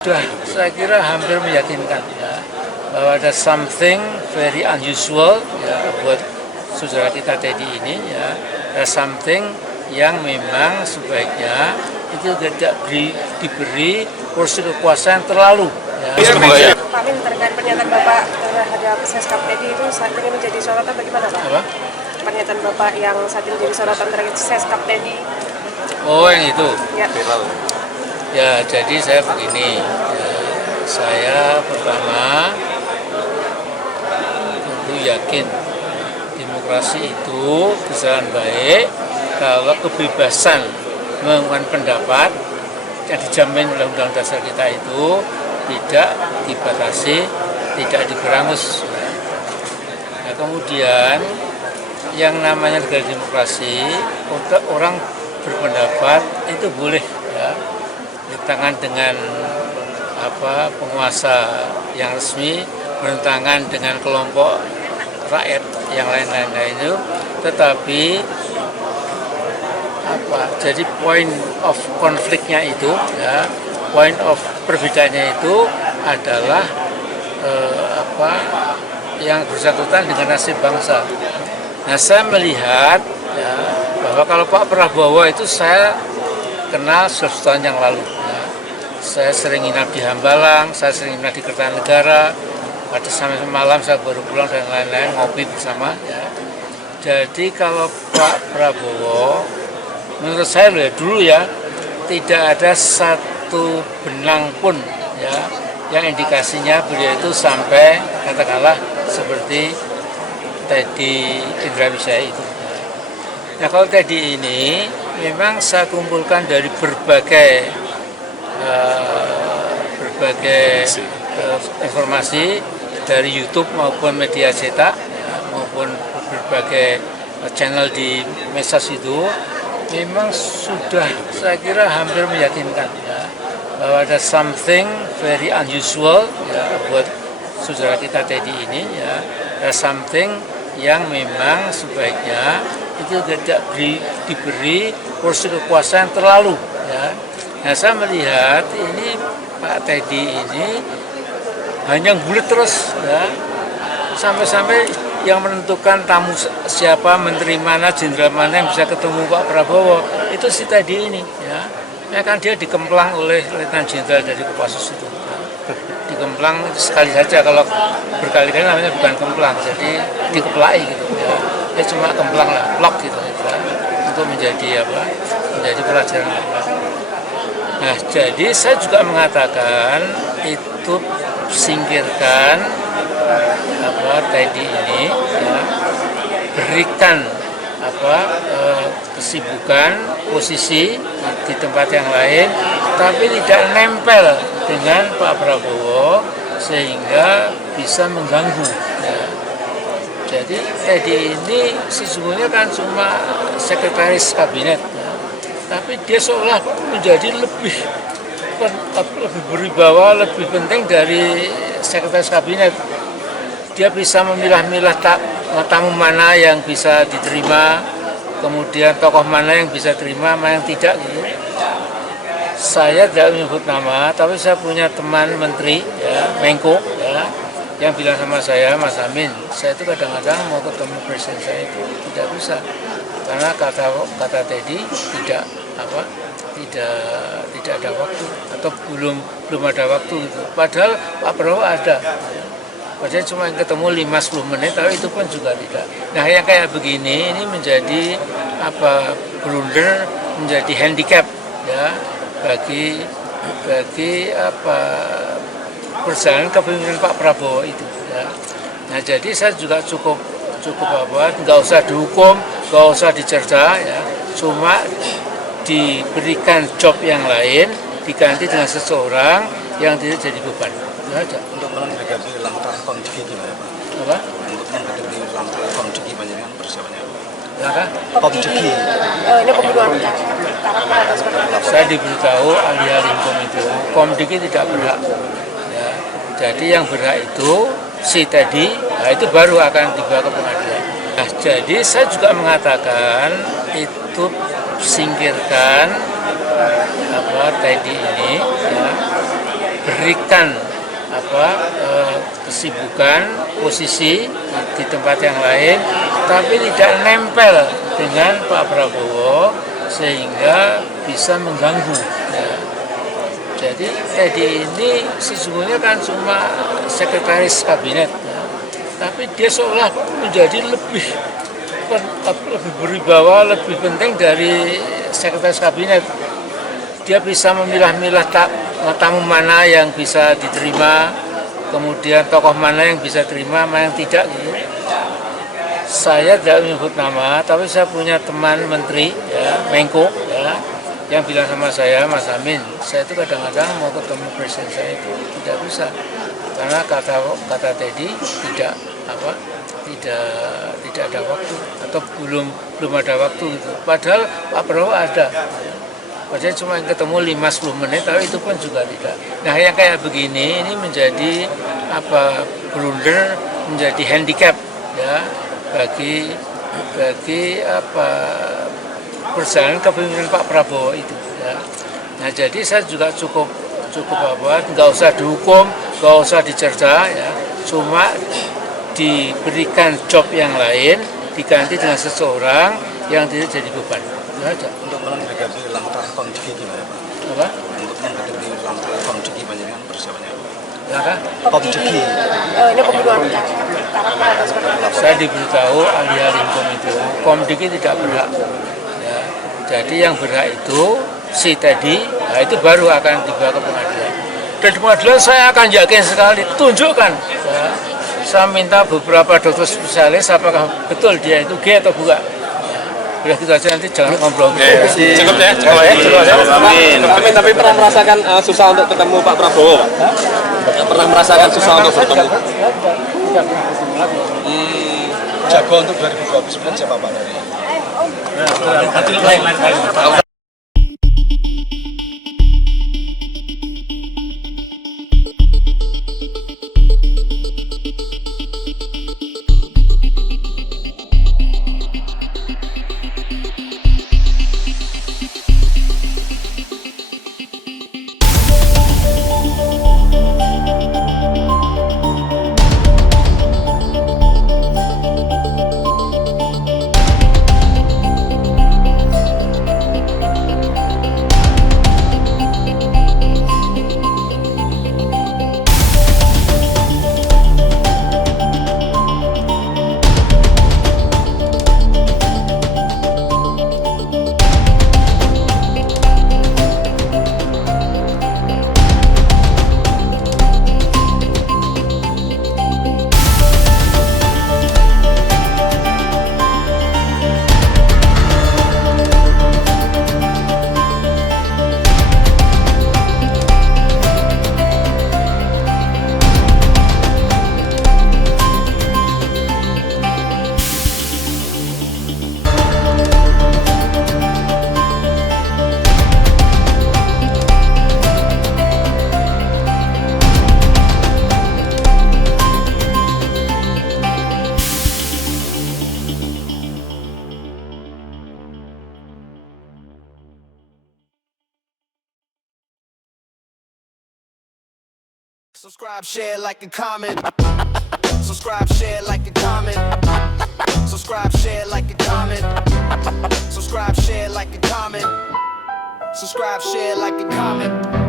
Sudah, saya kira hampir meyakinkan ya, bahwa ada something very unusual ya, buat saudara kita Teddy ini ya, ada something yang memang sebaiknya itu tidak diberi porsi kekuasaan terlalu. Ya. Pak Amin, terkait pernyataan Bapak terhadap Seskap Teddy itu saat ini menjadi sorotan bagaimana Pak? Apa? Pernyataan Bapak yang saat ini menjadi sorotan terkait Seskap Teddy. Oh, yang itu. Ya. Ya, jadi saya begini, ya, saya pertama tentu yakin demokrasi itu berjalan baik kalau kebebasan mengungkapkan pendapat yang dijamin oleh Undang-Undang Dasar kita itu tidak dibatasi, tidak diberangus. Nah, kemudian yang namanya negara demokrasi, orang berpendapat itu boleh ya, bertentangan dengan penguasa yang resmi, bertentangan dengan kelompok rakyat yang lain-lain itu, tetapi jadi point of konfliknya itu ya, point of perbedaannya itu adalah yang bersangkutan dengan nasib bangsa. Nah, saya melihat ya, bahwa kalau Pak Prabowo itu saya kenal 100 tahun yang lalu. Ya. Saya sering nginap di Hambalang, saya sering nginap di Kertanegara, pada sampai malam saya baru pulang dan lain-lain, ngopi bersama. Ya. Jadi kalau Pak Prabowo, menurut saya dulu ya, tidak ada satu benang pun ya yang indikasinya beliau itu sampai katakanlah seperti Teddy Indrawiyaya itu. Nah, kalau Teddy ini memang saya kumpulkan dari berbagai informasi dari YouTube maupun media cetak maupun berbagai channel di medsos itu, memang sudah saya kira hampir meyakinkan ya, bahwa ada something very unusual ya, buat saudara kita Teddy ini ya, ada something yang memang sebaiknya itu tidak diberi porsi kekuasaan terlalu ya. Nah, saya melihat ini Pak Teddy ini hanya bulat terus ya, sampai-sampai yang menentukan tamu siapa, menteri mana, jenderal mana yang bisa ketemu Pak Prabowo itu si Teddy ini ya. Ya kan dia dikemplang oleh Letnan Jenderal dari Kopassus itu. Dikemplang sekali saja, kalau berkali-kali namanya bukan kemplang, jadi dikeplai gitu ya. Dia cuma kemplang lah, lock gitu ya, untuk menjadi menjadi pelajaran. Nah, jadi saya juga mengatakan itu singkirkan Teddy ini ya, berikan kesibukan, posisi di tempat yang lain, tapi tidak nempel dengan Pak Prabowo sehingga bisa mengganggu ya. Jadi Teddy ini sesungguhnya kan cuma sekretaris kabinet ya, tapi dia seolah menjadi lebih berwibawa, lebih penting dari sekretaris kabinet. Dia bisa memilah-milah tamu mana yang bisa diterima, kemudian tokoh mana yang bisa terima, mana yang tidak gitu. Saya tidak menyebut nama, tapi saya punya teman menteri ya, Menko ya, yang bilang sama saya, Mas Amin, saya itu kadang-kadang mau ketemu presiden saya itu tidak bisa karena kata Teddy tidak ada waktu atau belum ada waktu gitu. Padahal Pak Prabowo ada. Padahal cuma ketemu 5-10 menit, tapi itu pun juga tidak. Nah, yang kayak begini ini menjadi blunder, menjadi handicap ya bagi perjalanan kepemimpinan Pak Prabowo itu ya. Nah, jadi saya juga cukup nggak usah dihukum, nggak usah dicerca ya, cuma diberikan job yang lain, diganti dengan seseorang yang tidak jadi beban. Aja. Untuk menghadapi langkah konjigi gimana Pak? Apa? Untuk menghadapi langkah konjigi banyak kan persiapannya. Langkah? Konjigi. Ini pembunuhan Saya diberitahu ahli-ahli hukum itu, Komdigi tidak berhak. Ya. Jadi yang berhak itu si Teddy, nah itu baru akan dibawa ke pengadilan. Nah, jadi saya juga mengatakan itu singkirkan Teddy ini ya, diberikan kesibukan, posisi di tempat yang lain, tapi tidak nempel dengan Pak Prabowo sehingga bisa mengganggu. Ya. Jadi Teddy ini sesungguhnya kan cuma sekretaris kabinet, ya. Tapi dia seolah menjadi lebih berwibawa, lebih penting dari sekretaris kabinet. Dia bisa memilah-milah tamu mana yang bisa diterima, kemudian tokoh mana yang bisa terima, mana yang tidak gitu. Saya tidak menyebut nama, tapi saya punya teman menteri, ya, Menko, ya, yang bilang sama saya, Mas Amin, saya itu kadang-kadang mau ketemu presiden saya itu tidak bisa, karena kata Teddy tidak ada waktu atau belum ada waktu gitu. Padahal Pak Prabowo ada. Padahal cuma ketemu 5-10 menit, tapi itu pun juga tidak. Nah, yang kayak begini ini menjadi blunder, menjadi handicap, ya, bagi perjalanan kepemimpinan Pak Prabowo itu, ya. Nah, jadi saya juga cukup nggak usah dihukum, nggak usah dicerca, ya, cuma diberikan job yang lain, diganti dengan seseorang yang tidak jadi beban. Itu aja. Untuk menghadapi langkah konjigi gimana Pak? Apa? Untuk menghadapi langkah konjigi panjenengan persiapannya apa? Langkah? Konjigi. Ini pembunuhan karakter seperti apa? Saya diberitahu ahli-ahli hukum itu, Komdiki tidak berhak. Ya. Jadi yang berhak itu si Teddy, nah itu baru akan dibawa ke pengadilan. Dan di pengadilan saya akan yakin sekali, tunjukkan. Ya. Saya minta beberapa dokter spesialis apakah betul dia itu gay atau bukan. Udah gitu aja, nanti jangan ngobrol. Cukup ya. Amin. Tapi pernah merasakan susah untuk ketemu Pak Prabowo, Pak? Pernah merasakan susah untuk bertemu? Jago untuk 2029 siapa Pak dari? Subscribe, share, like, and comment. Subscribe, share, like, and comment. Subscribe, share, like, and comment. Subscribe, share, like, and comment. Subscribe, share, like, and comment.